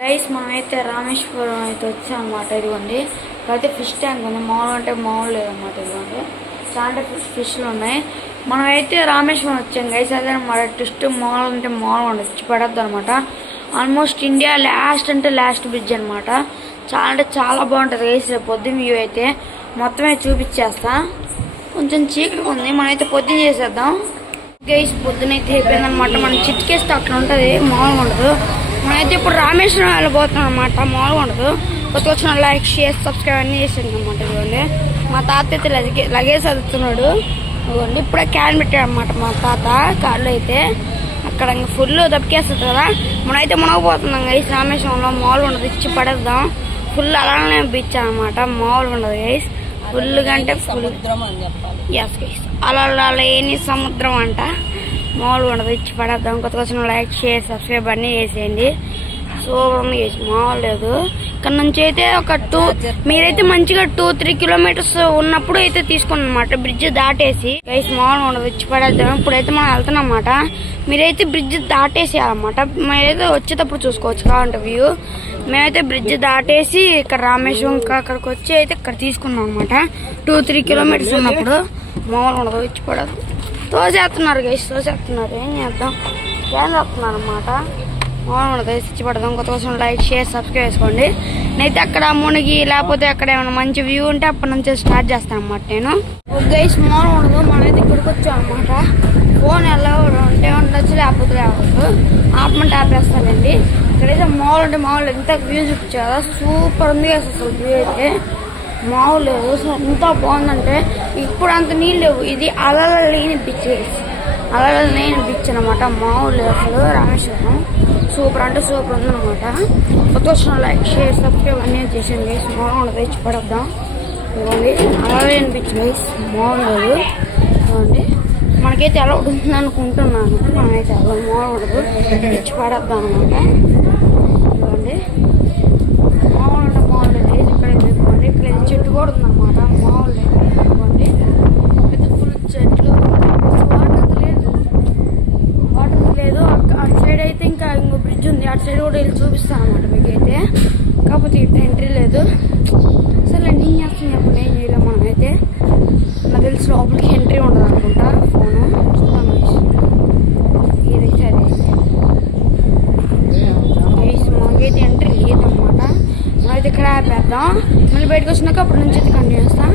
Guys మనమైతే రామేశ్వరం అయితే వచ్చాం అన్నమాట. ఇదిగోండి అయితే ఫిష్ ట్యాంక్ ఉంది. మామూలు అంటే మామూలు లేదన్నమాట. ఇదిగోండి చాలా ఫిష్లు ఉన్నాయి. మనమైతే రామేశ్వరం వచ్చాం గైస్. అదే అనమాట ట్విస్ట్. మామూలు అంటే మామూలు ఉండొచ్చు పడద్దు అనమాట. ఆల్మోస్ట్ ఇండియా లాస్ట్ అంటే లాస్ట్ బ్రిడ్జ్ అనమాట. చాలా అంటే చాలా బాగుంటుంది గైస్. రేపు పొద్దున్న వ్యూ అయితే మొత్తమే చూపించేస్తా. కొంచెం చీకటి ఉంది. మనమైతే పొద్దున్న చేసేద్దాం గైస్. పొద్దునైతే అయిపోయింది అనమాట. మనం చిట్కేస్తే అట్లా ఉంటుంది, మామూలుగా ఉండదు. మనమైతే ఇప్పుడు రామేశ్వరం వెళ్ళిపోతున్నాం అనమాట. మామూలుగా ఉండదు. కొత్త వచ్చిన లైక్ షేర్ సబ్స్క్రైబ్ అన్నీ చేసింది అనమాట. ఇదిగోండి మా తాత అయితే లగేజ్ చదువుతున్నాడు. ఇదిగోండి ఇప్పుడే క్యాన్ పెట్టాడు అనమాట మా తాత కార్లో అయితే. అక్కడ ఇంకా ఫుల్ దప్పికేస్తుంది కదా. మనమైతే మునగపోతున్నాం గైస్. రామేశ్వరంలో మామూలుగా ఉండదు. ఇచ్చి పడేద్దాం. ఫుల్ అలానే బీచ్ అనమాట. మామూలుగా ఉండదు గైస్. ఫుల్ అంటే ఫుల్ ఎస్ గైస్. అలా లేని సముద్రం అంట. మామూలుగా ఉండదు. ఇచ్చి పడేద్దాం. కొత్త వచ్చిన లైక్ షేర్ సబ్స్క్రైబ్ అన్నీ చేసేయండి. సూపర్ ఉంది గైస్. మామూలు లేదు. ఇక్కడ నుంచి అయితే ఒక మీరైతే మంచిగా 2-3 కిలోమీటర్స్ ఉన్నప్పుడు అయితే తీసుకున్నాం అనమాట. బ్రిడ్జ్ దాటేసి గైస్ మామూలుగా ఉండదు. ఇచ్చి పడేద్దాం. ఇప్పుడైతే మనం వెళ్తున్నాం అన్నమాట. మీరైతే బ్రిడ్జ్ దాటేసేయాలన్నమాట. మీరైతే వచ్చేటప్పుడు చూసుకోవచ్చు కావాలంటే వ్యూ. మేమైతే బ్రిడ్జ్ దాటేసి ఇక్కడ రామేశ్వరం అక్కడికి వచ్చి అయితే ఇక్కడ తీసుకున్నాం అనమాట. 2-3 కిలోమీటర్స్ ఉన్నప్పుడు మామూలుగా ఉండదు. ఇచ్చి పడదు. తోసేస్తున్నారు గైస్. తోసేస్తున్నారు. ఏం చేద్దాం. ఏం చేస్తున్నారు అనమాట. మామూలుగా ఉండదు. ఇచ్చి పడదాం. కొత్త కోసం లైక్ షేర్ సబ్స్క్రైబ్ చేసుకోండి. నేనైతే అక్కడ మునిగి లేకపోతే అక్కడ ఏమైనా మంచి వ్యూ ఉంటే అప్పటి నుంచి స్టార్ట్ చేస్తాను అనమాట నేను. గైస్ మామూలుగా ఉండదు. మనమైతే ఇక్కడికి వచ్చాం అనమాట. ఫోన్ ఎలా ఉంటే ఉండొచ్చు, లేకపోతే లేకపోతే ఆపమంటే ఆపేస్తానండి. ఇక్కడైతే మామూలు అంటే మామూలు ఎంత వ్యూ చూపించారా. సూపర్ ఉంది అసలు వ్యూ అయితే. మామూలు లేదు. ఎంత బాగుందంటే ఇప్పుడు అంత నీళ్ళు లేవు. ఇది అలల లేని బీచ్. అలల లేని బీచ్ అనమాట. మామూలు లేదు అసలు. రామేశ్వరం సూపర్ అంటే సూపర్ ఉందనమాట. కొత్త వచ్చిన లైక్ షేర్ సబ్స్క్రైబ్ అన్నీ చేసాను గైస్. మామూలు ఉండదు. ఇచ్చి పడద్దాం. ఇవ్వండి అలల లేని బీచ్ గైస్. మామూలు లేదు. ఇవ్వండి మనకైతే ఎలా ఉంటుంది అనుకుంటున్నాను. మనమైతే అలా మామూలు ఉండదు. ఇచ్చి పడద్దాం అనమాట. ఇవ్వండి మామూలు అంటే మామూలు లేదు. ఇక్కడైతే ఇవ్వండి ఇక్కడ చెట్టు కూడా ఉందన్నమాట. మామూలు లేదు. ఇవ్వండి అయితే ఫుల్ చెట్లు. వాటర్ లేదు. అటు సైడ్ అయితే ఇంకా ఇంకో బ్రిడ్జ్ ఉంది. అటు సైడ్ కూడా వెళ్ళి చూపిస్తాను అనమాట మీకైతే. కాకపోతే ఇటు ఎంట్రీ లేదు. సరే నేను చేస్తాను చెప్పండి. ఏం చేయలేము. మనమైతే నాకు తెలిసి లోపలికి ఎంట్రీ ఉండదు అనుకుంటా. ఫోను చూస్తాను ఏదైతే అదైతే మాకైతే ఎంట్రీ లేదనమాట. మనమైతే ఇక్కడ ఆపేద్దాం. మళ్ళీ బయటకు వచ్చినాక అప్పటి నుంచి అయితే కంటిన్యూ చేస్తాం.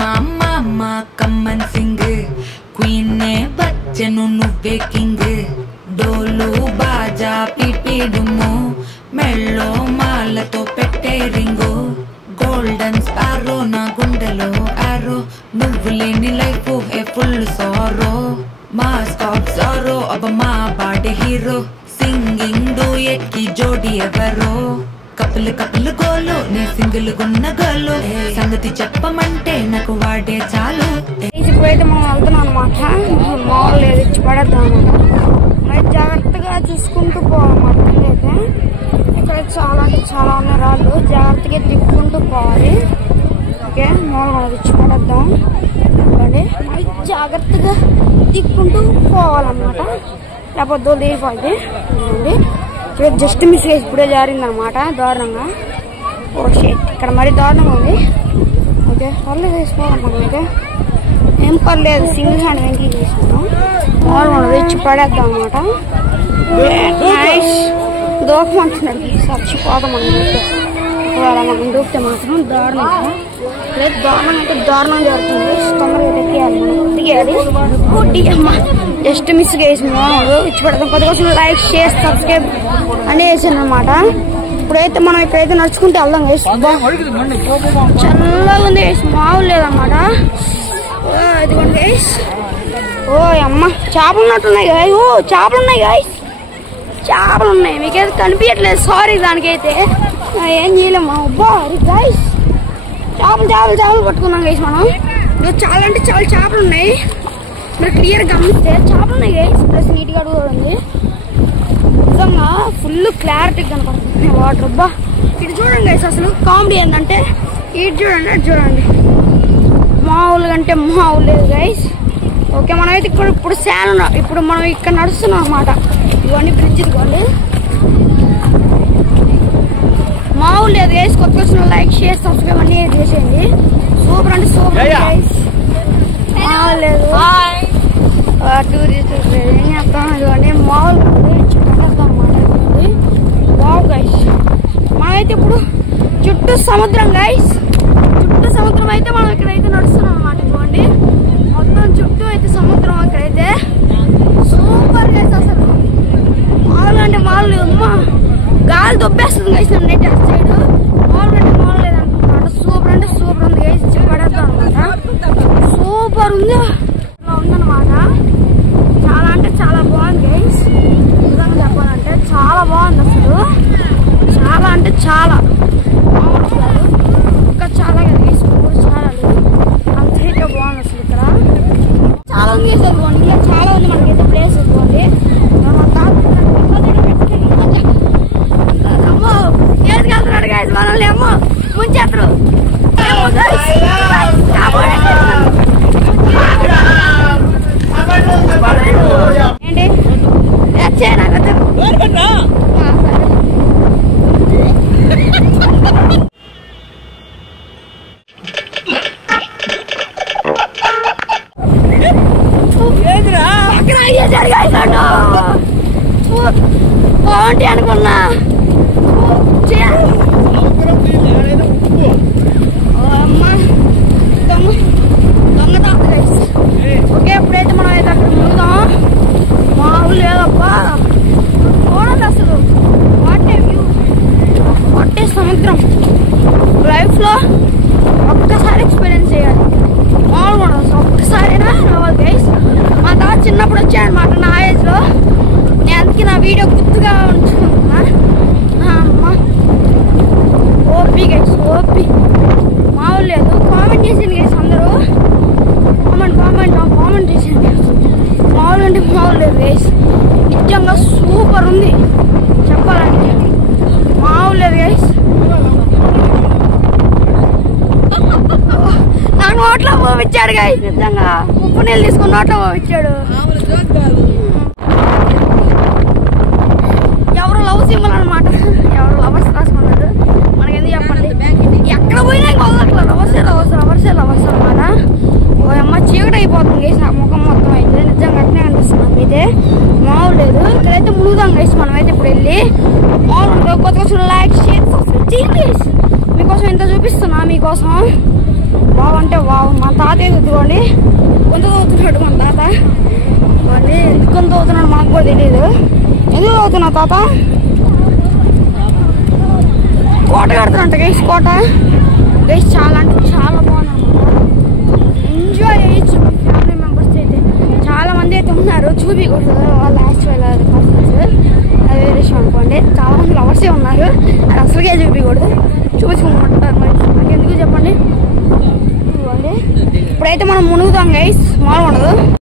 Mama, come and sing. Queen bachanu nuvve king. Dolu baja pipidumu. Mello malato pette ringo. Golden sparrow na gundalo arrow. Nuvvu leni life e full sorrow. Mask of sorrow aba ma bade hero. Singing duet ki jodi evaro. కపులు గోలు నీ single గున్న గోలు. సంగతి చెప్పమంటే నాకు వాడే చాలు. ఇప్పుడైతే మనం వెళ్తున్నాం అనమాట. మామూలు లేదు. ఇచ్చి పడేద్దాం అనమాట. మరి జాగ్రత్తగా చూసుకుంటూ పోవాలన్నమాట. అయితే ఇక్కడ చాలా అంటే చాలా ఉన్న రాళ్ళు. జాగ్రత్తగా తిప్పుకుంటూ పోవాలి. ఓకే మామూలుగా ఇచ్చి పడేద్దాం. మరి జాగ్రత్తగా తిప్పుకుంటూ పోవాలన్నమాట. లేకపోతే దోలిపోయింది. జస్ట్ మిస్ ఇప్పుడే జారిందనమాట దారుణంగా. ఓ షేట్ ఇక్కడ మరి దారుణంగా ఉంది. ఓకే పర్లేదు వేసుకోవాలి. మనమైతే ఏం పర్లేదు. సింగిల్ హ్యాండ్ వెంటనే తీసుకున్నాం. మామూలుగా ఇచ్చి పడేద్దాం అనమాట. నైస్. దూకమంటున్నాడు. చచ్చిపోతాం మనం దూకితే. ఒకవేళ మనం దూకితే మాత్రం దారుణంగా లేదు. దారుణం అంటే దారుణం జరుగుతుంది. తొందరగా ఎక్కేయాలి. మనం దిగేది కొట్టి అమ్మ జస్ట్ మిస్ వేసి మామూలు ఇచ్చి పెడతాం. కొద్ది కోసం లైక్ షేర్ సబ్స్క్రైబ్ అని వేసాను అనమాట. ఇప్పుడైతే మనం ఇక్కడైతే నడుచుకుంటూ వెళ్దాం గైస్. చల్లగా ఉంది గైస్. మామూలు లేదన్నమాట. ఇదిగోండి గైస్. ఓ అమ్మ చేపలు ఉన్నట్టున్నాయి గాయ్. ఓ చేపలు ఉన్నాయి గాయస్. చేపలు ఉన్నాయి. మీకైతే కనిపించట్లేదు సారీ. దానికైతే ఏం చేయలేము. అబ్బా గాయస్ చేపలు పట్టుకున్నాం గైస్ మనం. చాలా అంటే చాలా చేపలు ఉన్నాయి. మీరు క్లియర్ గమనిస్తే చేపలు ఉన్నాయి గైస్. ప్లస్ నీట్గా కూడా ఉంది. నిజంగా ఫుల్ క్లారిటీ కనపడుతుంది వాటర్. అబ్బా ఇటు చూడండి గైస్. అసలు కామెడీ ఏంటంటే ఇటు చూడండి, అటు చూడండి. మామూలుగా అంటే మామూలు లేదు గైస్. ఓకే, మనం అయితే ఇప్పుడు శాన్ ఇప్పుడు మనం ఇక్కడ నడుస్తున్నాం అన్నమాట. ఇవన్నీ బ్రిడ్జ్ ఇదిగోండి. మామూలు లేదు గైస్. కొత్త వచ్చిన లైక్ షేర్ సబ్స్క్రైబ్ అన్నీ చేసేయండి. సూపర్ అంటే సూపర్ గైస్. మామూలు లేదు. టూరిస్ట్ ఏం చెప్తాం ఇదిగోండి. మామూలు అన్నమాట ఇదిగోండి. Wow guys. మనమైతే ఇప్పుడు చుట్టూ సముద్రం గైస్. చుట్టూ సముద్రం అయితే మనం ఇక్కడైతే నడుస్తున్నాం అన్నమాట. ఇదిగోండి మొత్తం చుట్టూ అయితే సముద్రం. ఇక్కడైతే సూపర్ గైస్. అసలు మామూలు అంటే మామూలు లేదు. గాలి దొబ్బేస్తుంది గైస్. నెట్ అటు సైడ్ మామూలు అంటే మామూలు లేదు అనుకుంటున్నాడు. సూపర్ అంటే సూపర్ ఉంది గైస్. పడేద్దాం అనమాట. సూపర్ ఉంది ఉందన్నమాట. చాలా అంటే చాలా బాగుంది గైస్. నిజంగా చెప్పాలంటే చాలా బాగుంది. అసలు చాలా అంటే చాలా మామూలు కాదు. ఇంకా చాలా కదా గైస్. చాలా లేదు అంతైతే బాగుంది. అసలు ఇక్కడ చాలా ఉంది గైస్. అనుకోండి ఇంకా చాలా ఉంది మనకైతే ప్లేస్. అనుకోండి ఏడుకెళ్తున్నాడు గైస్. మనల్ని ఏమో ముంచేస్తారు. ఏంటి బాగుంటాయి అనుకున్నా. ఓకే, ఎప్పుడైతే మనం అయితే అక్కడ ముందాం. మామూలు లేదబ్బా. చూడండి అసలు వాటే వ్యూ, వాటే సముద్రం. లైఫ్ లో ఒక్కసారి ఎక్స్పీరియన్స్ చేయాలి. మామూలుగా అసలు ఒక్కసారైనా రావాలి గైస్. మా తాత చిన్నప్పుడు వచ్చాయన్నమాట నా ఏజ్ లో. నేను అందుకే నా వీడియో గుర్తుగా ఉంచుకుంటున్నా. ఓపీ గైస్, ఓపీ మామూలు లేదు. కామెంట్ చేసింది గైస్ అందరూ. కామెంట్ చేసింది. మామూలు అంటే మామూలు లేదు గైస్. నిజంగా సూపర్ ఉంది చెప్పాలంటే. మామూలు లేదు గైస్. నా నోట్లో పోవిచ్చాడు గైస్. నిజంగా ఉప్పు నీళ్ళు తీసుకుని నోట్లో పోవిచ్చాడు. ఎవరు లవ్ సింబల్ అనమాట. ఎవరు లవర్స్ రాసుకున్నారు. మనకెందుకు చెప్పండి. ఎక్కడ పోయినా వదలట్లా. లవర్సే లవర్స్ అనమాట. ఓ అమ్మ చీకటి అయిపోతుంది గైస్. నా ముఖం మొత్తం అయితే నిజంగా అట్నే అనిపిస్తుంది నాకైతే. మామూలు లేదు. ఇక్కడైతే మునుగుదాం గైస్. మనమైతే ఇప్పుడు వెళ్ళి మామూలు కొత్త లైక్ షేర్ సబ్స్క్రైబ్ చేయండి గైస్. మీకోసం ఎంత చూపిస్తున్నా మీకోసం. వావ్ అంటే వావ్. మా తాత ఎదుగుకోండి కొంత చదువుతున్నాడు. మన తాత ఇవ్వండి. ఎందుకు కొంత చదువుతున్నాడు మాకు కూడా తెలియదు. ఎందుకు చదువుతున్నా తాత? కోట కడుతున్నట్ట గైస్. కోట గైస్ చాలా అంటే చాలా బాగుంది అనమాట. ఎంజాయ్ చేయొచ్చు ఫ్యామిలీ మెంబర్స్ అయితే. చాలా మంది అయితే ఉన్నారు. చూపించకూడదు వాళ్ళ యాక్చువల్ పర్సన్స్. అది వేరే విషయం అనుకోండి. చాలా మంది లవర్సే ఉన్నారు. అది అసలుకే చూపించకూడదు. చూపించుకుంటారు. మరి ఎందుకు చెప్పండి. ఇవ్వండి. ఇప్పుడైతే మనం మునుగుతాం గైస్. మామూలు ఉండదు.